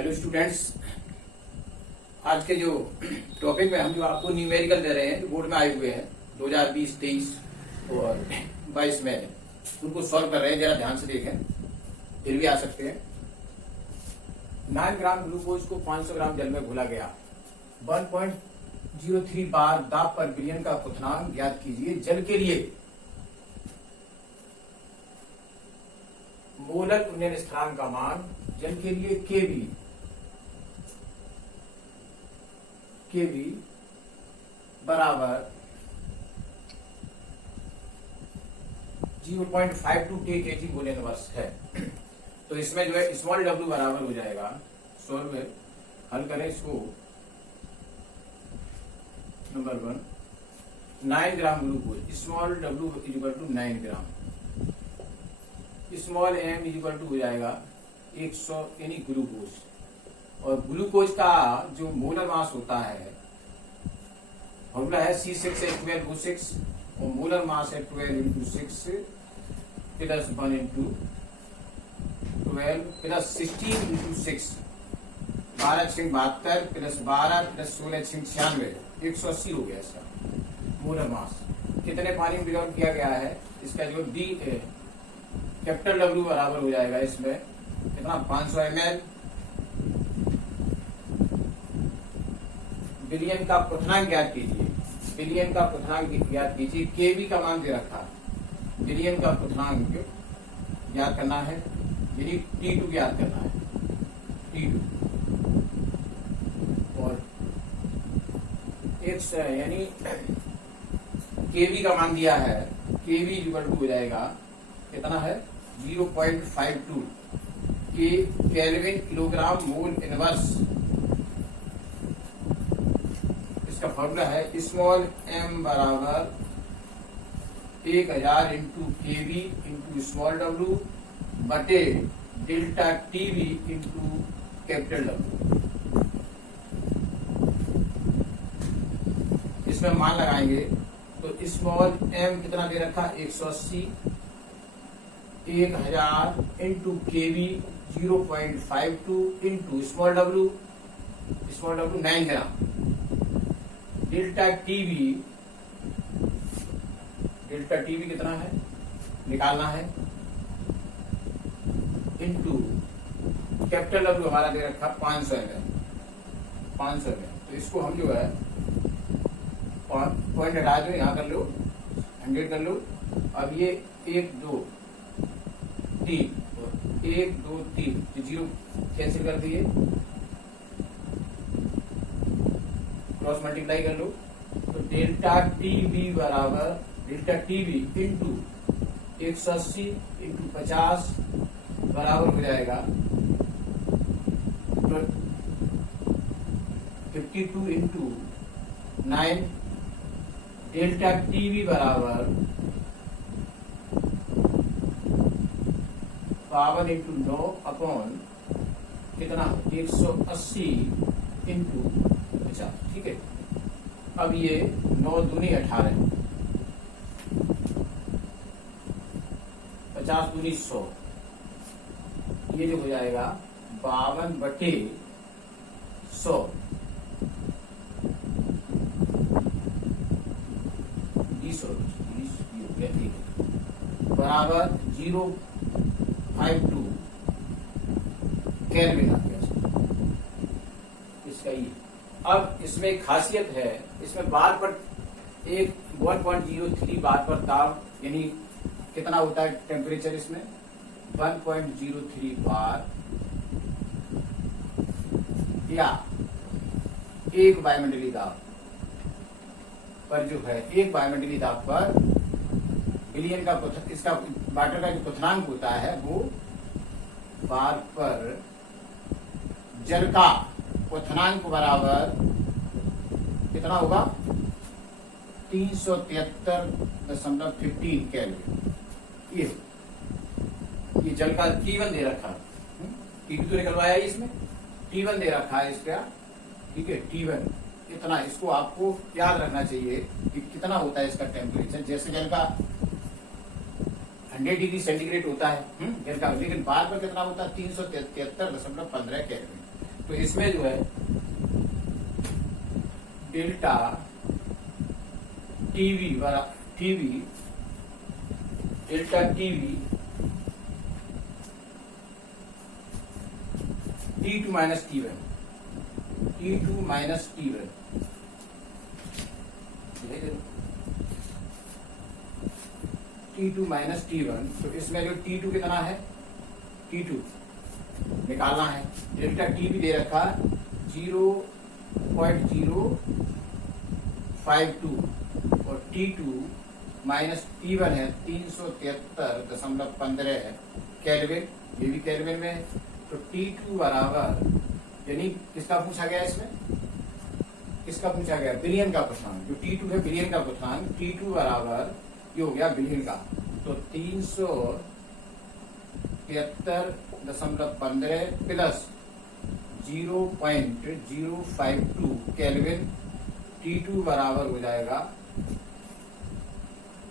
Hello students, आज के जो टॉपिक में हम जो आपको न्यूमेरिकल दे रहे हैं, जो बोर्ड में आए हुए हैं 2020, 23 और 22 में, उनको सॉल्व कर रहे हैं। जरा ध्यान से देखें, फिर भी आ सकते हैं। 9 ग्राम ग्लूकोज को 500 ग्राम जल में घोला गया। 1.03 बार दाब पर बिलियन का क्वथनांक ज्ञात कीजिए। जल के लिए मोलर उन्नयन स्थिरांक का मान, जल के लिए केवी बराबर 0.52 kg मोल इनवर्स है। तो इसमें जो है स्मॉल w बराबर हो जाएगा, सॉल्व हल करें इसको। Number 1, 9 gram glucose, small w equal to 9 gram, small m equal to हो जाएगा 100 यानी ग्लूकोज। और ग्लूकोज का जो मोलर मास होता है, फॉर्मूला है C6H12O6 और मोलर मास है 12 × 6 प्लस 1 × 12 प्लस 16 × 6, 12 6 72 प्लस 12 प्लस 16 6 96, 180 हो गया इसका मोलर मास। कितने पानी में डिजॉल्व किया गया है, इसका जो डी कैपिटल W बराबर हो जाएगा इसमें कितना, 500 ml। बिलियन का क्वथनांक ज्ञात कीजिए, बिलियन का क्वथनांक ज्ञात कीजिए। केवी का मान दे रखा, बिलियन का क्वथनांक ज्ञात करना है, यानी T2 ज्ञात करना है, T2। और एक यानी केवी का मान दिया है, केवी इक्वल टू हो जाएगा कितना है, 0.52 के केल्विन किलोग्राम मोल इनवर्स। इसका फॉर्मूला है स्मॉल m बराबर 1000 इंटू केवी इंटू स्मॉल w बटे delta TV into capital W। इसमें मान लगाएंगे तो स्मॉल m कितना दे रखा, 180, 1000 इंटू केवी 0.52 इंटू स्मॉल w 9 ग्राम, डेल्टा टीवी कितना है निकालना है, इंटू कैपिटल W हमारा दे रखा 500 ml। तो इसको हम जो है पॉइंट हटा दो, यहाँ कर लो 100 कर लो। अब ये 1 2 3 1 2 3 जीरो कैंसिल कर दिए, क्रॉस मल्टीप्लाई कर लो। तो डेल्टा टीवी बराबर डेल्टा टीवी इंटू 180 इंटू 50 बराबर हो जाएगा 52 इंटू 9। डेल्टा टीवी बराबर 52 इंटू 9 अपॉन कितना, 180 इंटू 50। ठीक है, अब ये 9 दूनी 18, 50 दूनी 100, ये जो हो जाएगा 52 बटे 100, 20 बराबर 0.52 केल्विन आ गया इसका ये। अब इसमें एक खासियत है, इसमें बार पर 1.03 बार पर दाब, यानी कितना होता है टेम्परेचर इसमें, 1.03 बार या एक वायुमंडलीय दाब पर जो है, एक वायुमंडलीय दाब पर बिलियन का इसका वाटर का जो क्वथनांक होता है वो बार पर जल का क्वथनांक बराबर कितना होगा, 373.15 केल्विन। ये जल का T1 दे रखा, T2 तो निकलवाया है इसमें, T1 दे रखा है इसका। ठीक है, T1 इतना, इसको आपको याद रखना चाहिए कि कितना होता है इसका टेम्परेचर। जैसे जल का 100 डिग्री सेंटीग्रेड होता है जल का, लेकिन बार पर कितना होता है, 373.15 केल्विन। तो इसमें जो है delta TV delta TV T2 minus T1 T2 minus T1। तो इसमें जो T2 कितना है, T2 निकालना है। डेल्टा टी भी दे रखा 0.052 और T2 माइनस T1 है 373.15 केल्विन, ये भी केल्विन में है। तो T2 बराबर, यानी किसका पूछा गया, इसमें किसका पूछा गया, बिलियन का पूछांक। जो T2 है बिलियन का पूछांक, T2 बराबर ये हो गया बिलियन का। तो 373.15 प्लस 0.052 केल्विन, T2 बराबर हो जाएगा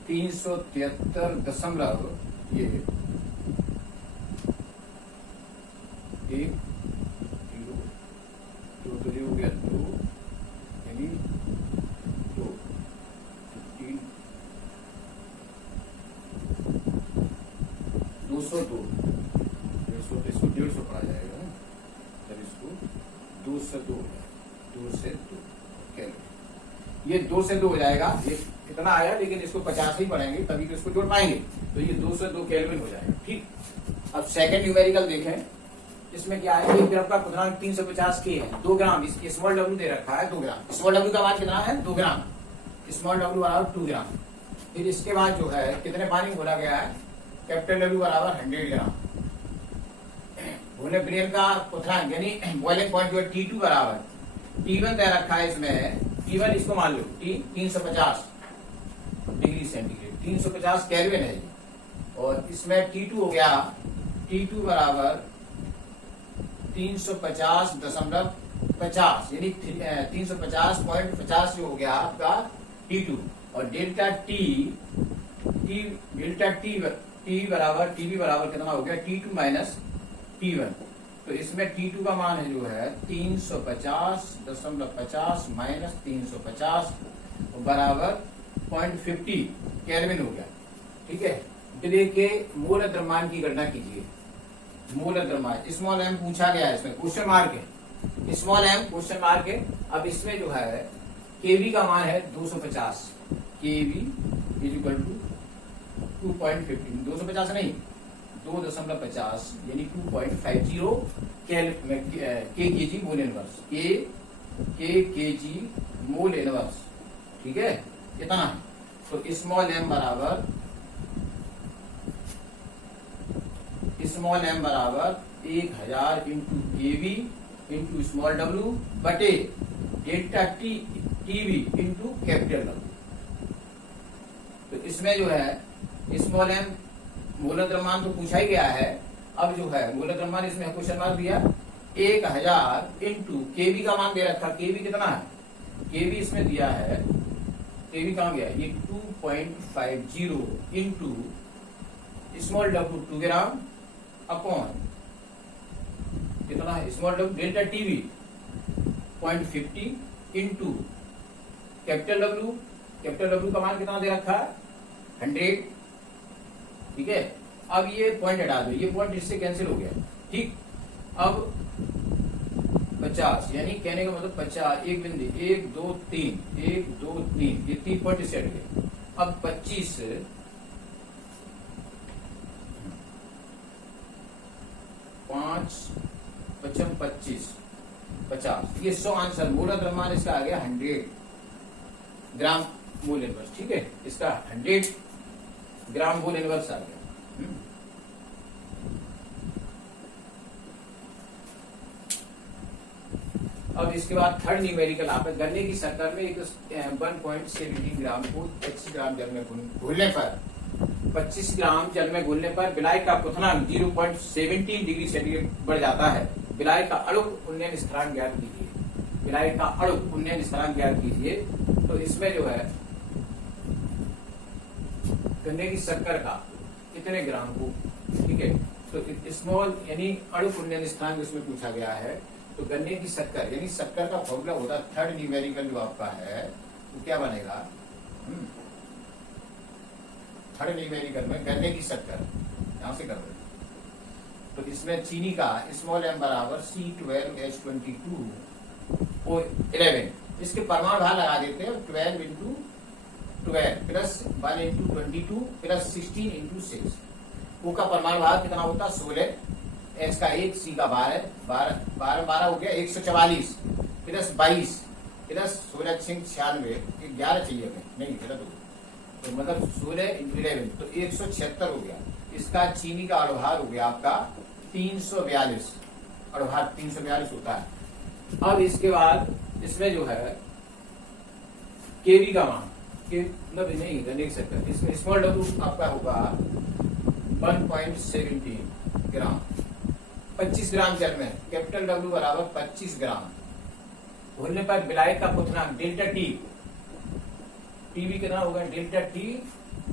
373 ये 1 0 2 तो ये हो गया 2 यानी 2 3 202 इसको 150 पढ़ा जाएगा, जब इसको 2 से 2 केल्विन, ये 2 से 2 हो जाएगा। ये इतना आया, लेकिन इसको 50 ही पढ़ेंगे तभी तो इसको जोड़ पाएंगे। तो ये 2 से 2 केल्विन हो जाएगा। ठीक, अब सेकंड न्यूमेरिकल देखें। इसमें क्या है, 1 ग्राम का पूर्णांक 350 के है, 2 ग्राम स्मॉल डब्ल्यू दे रखा है 2 ग्राम। स्मॉल डब्ल्यू का मान कितना है, 2 ग्राम। स्मॉल डब्ल्यू बराबर 2 ग्राम। फिर इसके बाद जो है कितने पानी बोला गया है, कैपिटल डब्ल्यू बराबर 100 ग्राम। बोले बिलियन का पूर्णांक यानी बॉइलिंग पॉइंट जो है T2 बराबर T1 दे रखा है इसमें, T1 इसको मान लो 350 डिग्री सेंटीग्रेड, 350 केल्विन है। और इसमें T2 हो गया, T2 बराबर 350.50 यानी 350.50 जो हो गया आपका T2। और डेल्टा टी बराबर टीवी बराबर कितना हो गया, T2 माइनस T1। तो इसमें T2 का मान है जो है 350.50 माइनस 350 बराबर 0.50 केल्विन हो गया। ठीक है, डिले के मूल द्रव्यमान की गणना कीजिए। मूल द्रव्यमान स्मॉल एम पूछा गया है, इसमें क्वेश्चन मार्क है, स्मॉल एम क्वेश्चन मार्क है। अब इसमें जो है केवी का मान है 250, केवी इज इक्वल टू 2.15, 250 नहीं 2.50 यानी 2.50 के जी मोल इनवर्स, के जी मोल इनवर्स। ठीक है, कितना है, तो स्मॉल एम बराबर 1000 इंटू केवी इंटू स्मॉल डब्ल्यू बटे delta TV into capital W. तो इसमें जो है स्मॉल एम मूल द्रव्यमान तो पूछा ही गया है। अब जो है मूल द्रव्यमान इसमें क्वेश्चन मार्क दिया 1000 इंटू केवी का मान दे रखा, केवी कितना है, केवी इसमें दिया है, केवी कहाँ गया, ये 2.50 इंटू स्मॉल डब्ल्यू 2 ग्राम अपॉन कितना है small W delta TV 0.50 into capital W का मान कितना दे रखा है 100। ठीक है, अब ये पॉइंट हटा दो, ये पॉइंट इससे कैंसिल हो गया। ठीक, अब 50 यानी कहने का मतलब 50 एक बिंदु 1 2 3 1 2 3 ये 3 पॉइंट इससे हट गए। अब 25 5 55 25 50 ये 100 आंसर। मूल द्रव्यमान इसका आ गया 100 ग्राम मोल इनवर्स। ठीक है, इसका 100 ग्राम मोल इनवर्स आ गया। अब इसके बाद थर्ड न्यूमेरिकल आप गन्ने की शक्कर में 1.17 ग्राम को 25 ग्राम जल में घोलने पर 25 ग्राम जल में घोलने पर बिलाई का क्वथनांक 0.17 डिग्री सेंटीग्रेड बढ़ जाता है। बिलाई का अणुक उन्नयन स्थिरांक ज्ञात कीजिए। बिलाई का अणुक उन्नयन स्थिरांक ज्ञात कीजिए। तो इसमें जो है गन्ने की शक्कर का कितने ग्राम को, ठीक है, तो स्मॉल यानी अणुक उन्नयन स्थिरांक इसमें पूछा गया है। तो तो गन्ने की शक्कर यानी शक्कर का फॉर्मूला होता है थर्ड न्यूमेरिकल जो आपका है वो क्या बनेगा, थर्ड न्यूमेरिकल में गन्ने की शक्कर यहां से कर रहे, तो इसमें चीनी का स्मॉल m बराबर C12H22O11, इसके परमाणु भार लगा देते हैं 12 into 12 plus 1 into 22 plus 16 into 6, O का परमाणु भार कितना होता है 16, H का 1, C का 12, 12 हो गया 144 प्लस 22 प्लस 16 96, 11 चाहिए हमें, नहीं गलत हो गया, तो मतलब 16 इंटू 11 तो 176 हो गया। इसका चीनी का अणुभार हो गया आपका 342, अणुभार 342 होता है। अब इसके बाद इसमें जो है केवी का मान के मतलब नहीं देख सकते, इसमें स्मॉल डब्ल्यू आपका होगा 1.17 ग्राम, 25 ग्राम जल में कैपिटल डब्ल्यू बराबर 25 ग्राम घोलने पर विलायक का क्वथनांक डेल्टा टी, टी भी कितना होगा डेल्टा टी,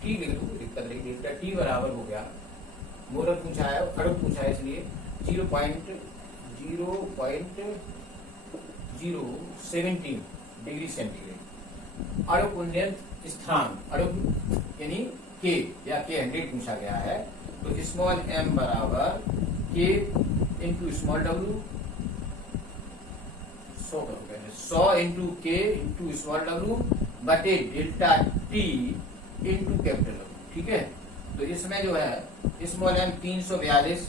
टी लिख दो दिक्कत नहीं, डेल्टा टी बराबर हो गया, मोलर पूछा है अणु पूछा है इसलिए 0.017 डिग्री सेंटीग्रेड। अणु उन्नयन स्थान अणु यानी के या के 100 पूछा गया है, तो स्मॉल m बराबर के इंटू स्मॉल डब्ल्यू 100 इंटू के इंटू स्मॉल डब्ल्यू बटे delta T into capital W, ठीक है। तो इसमें जो है स्मॉल m 342,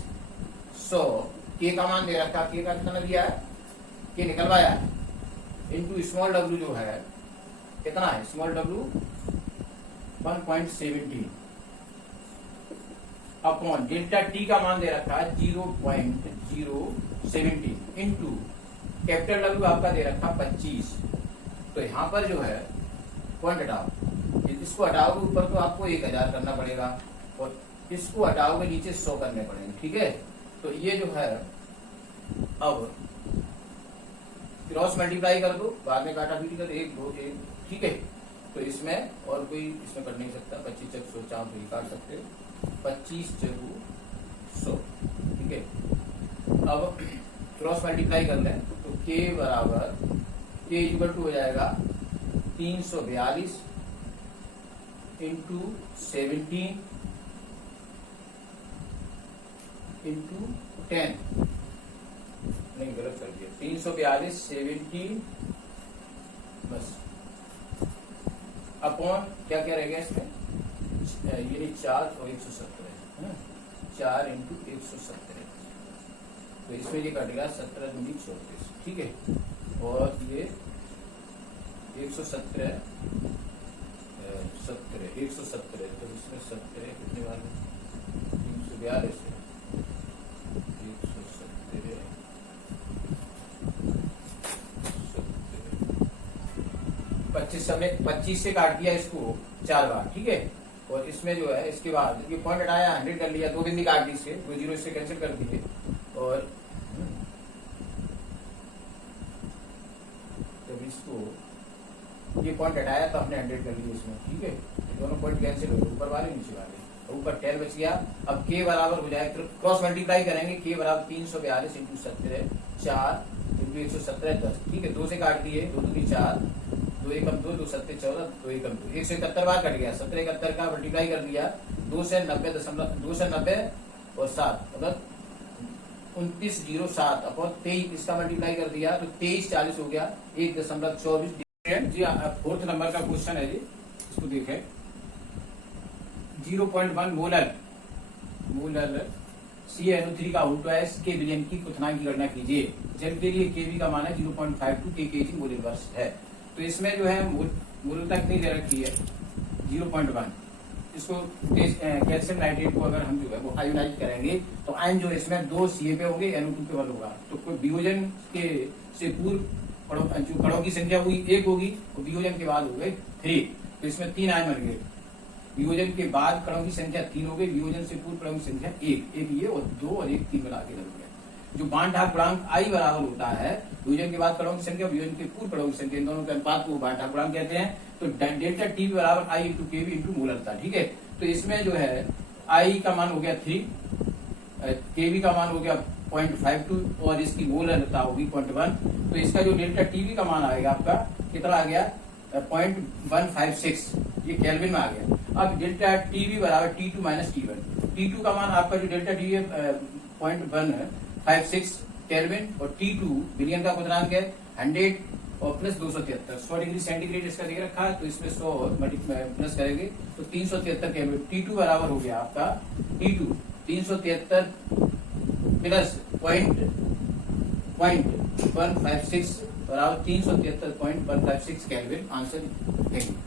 100 के का मान दे रखा, के का कितना दिया है, के निकलवाया है, इंटू स्मॉल डब्ल्यू जो है कितना है, small W 1.17 upon delta T का मान दे रखा है 0.017 इंटू कैपिटल डब्ल्यू आपका दे रखा 25। तो यहाँ पर जो है पॉइंट हटाओ, इसको हटाओगे ऊपर तो आपको 1000 करना पड़ेगा और इसको हटाओगे नीचे 100 करने पड़ेंगे, ठीक है। तो ये जो है अब क्रॉस मल्टीप्लाई कर दो, बाद में काटा पीटी कर 1 2 1, ठीक है। तो इसमें और कोई इसमें कर नहीं सकता, 25 चक 100 चाप भी काट सकते हो, 25 चकू 100, ठीक है। अब क्रॉस मल्टीप्लाई कर लें तो k बराबर k इक्वल टू हो जाएगा 342 इंटू 17 इंटू 10, नहीं गलत कर दिया, 342 17 बस अपॉन क्या क्या रहेगा इसमें, ये 4 और 117 है, 4 इंटू 117, तो इसमें ये कटेगा 17 दूनी 34, ठीक है। और ये 117 117 तो इसमें 17 कितने बार 342 है, 25 से काट दिया इसको 4 बार, ठीक है। और इसमें जो है इसके बाद ये पॉइंट हटाया 100 कर लिया, 2 बिंदी काट दी इससे, 2 जीरो इससे कैंसिल कर दिए और जब इसको ये पॉइंट हटाया तो हमने 100 कर लिया इसमें, ठीक है। दोनों पॉइंट कैंसिल हो गए, ऊपर वाले नीचे वाले, ऊपर 10 बच गया। अब के बराबर हो जाए क्रॉस मल्टीप्लाई करेंगे, के बराबर 342 इंटू 17 4 इंटू 117 10, ठीक है। 2 से काट दिए, 2 दूनी 4, 2 एकम 2, 2 सत्ते 14, 2 एकम 2, 171 बार कट गया, 17 71 का मल्टीप्लाई कर दिया 2 से 90 और 7 मतलब 2907 अपॉन 23, इसका मल्टीप्लाई कर दिया तो 2340 हो गया 1.24। जी फोर्थ नंबर का क्वेश्चन है जी, इसको देखें 0.1 मोलर CaNO3 का उल्टा के विलयन की क्वथनांक की गणना कीजिए। जल के लिए Kv का मान है 0.52 kg मोल इनवर्स है। तो इसमें जो है मूलता कितनी दे रखी है 0.1। इसको कैल्शियम नाइट्रेट को अगर हम जो है वो आयोनाइज करेंगे तो आयन जो इसमें 2 Ca पे होंगे, NO2 पे 1 होगा। तो कोई वियोजन के से पूर्व कणों की संख्या हुई 1 होगी और वियोजन के बाद हो गए 3। तो इसमें 3 आयन बन गए। वियोजन के बाद कणों की संख्या 3 हो गई, वियोजन से पूर्व कणों की संख्या 1 ये और 2 और 1 3 मिला के लग गया। जो बांध-ढाक गुणांक I बराबर होता है वियोजन के बाद कणों की संख्या, वियोजन के पूर्व कणों की संख्या, इन दोनों के अनुपात को बांध-ढाक गुणांक कहते हैं। तो डेल्टा T बराबर I इंटू Kv इंटू मोलरता, ठीक है। तो इसमें जो है I का मान हो गया 3, Kv का मान हो गया 0.52 और इसकी मोलरता होगी 0.1। तो इसका जो डेल्टा टीवी का मान आएगा आपका कितना आ गया 0.156, ये केल्विन में आ गया। अब डेल्टा टीवी बराबर T2 माइनस T1। T2 का मान आपका जो डेल्टा टीवी है 0.156 केल्विन और T2 विलयन का क्वथनांक है 100 और प्लस 273 100 डिग्री सेंटीग्रेड इसका दे रखा है, तो इसमें 100 प्लस करेंगे तो 373 केल्विन। T2 बराबर हो गया आपका T2 373 प्लस 0.156 बराबर 373.156 केल्विन। आंसर देंगे।